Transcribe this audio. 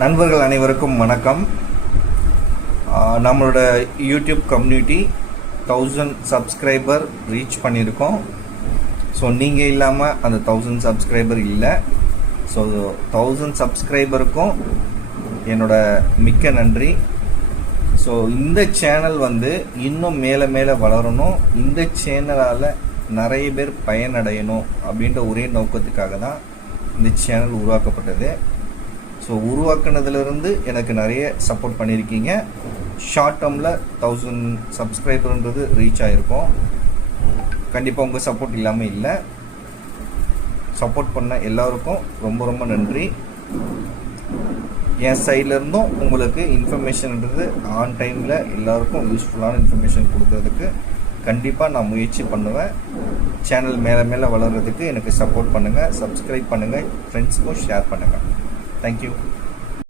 நண்பர்கள் அனைவருக்கும் வணக்கம். நம்மளோட யூடியூப் கம்யூனிட்டி 1000 சப்ஸ்கிரைபர் ரீச் பண்ணியிருக்கோம். ஸோ நீங்கள் இல்லாமல் அந்த 1000 சப்ஸ்கிரைபர் இல்லை. ஸோ 1000 சப்ஸ்கிரைபருக்கும் என்னோட மிக்க நன்றி. ஸோ இந்த சேனல் இன்னும் மேலே மேலே வளரணும், இந்த சேனலால் நிறைய பேர் பயனடையணும் அப்படின்ற ஒரே நோக்கத்துக்காக தான் இந்த சேனல் உருவாக்கப்பட்டது. ஸோ உருவாக்குனதுலேருந்து எனக்கு நிறைய சப்போர்ட் பண்ணியிருக்கீங்க. ஷார்ட் டேர்மில் 1000 சப்ஸ்கிரைபர்ன்றது ரீச் ஆகிருக்கும். கண்டிப்பாக உங்கள் சப்போர்ட் இல்லாமல் இல்லை. சப்போர்ட் பண்ண எல்லாருக்கும் ரொம்ப ரொம்ப நன்றி. என் சைட்லேருந்தும் உங்களுக்கு இன்ஃபர்மேஷன்ன்றது ஆன் டைமில் எல்லாருக்கும் யூஸ்ஃபுல்லான இன்ஃபர்மேஷன் கொடுக்கறதுக்கு கண்டிப்பாக நான் முயற்சி பண்ணுவேன். சேனல் மேலே மேலே வளர்கிறதுக்கு எனக்கு சப்போர்ட் பண்ணுங்கள், சப்ஸ்கிரைப் பண்ணுங்கள், ஃப்ரெண்ட்ஸுக்கும் ஷேர் பண்ணுங்கள். Thank you.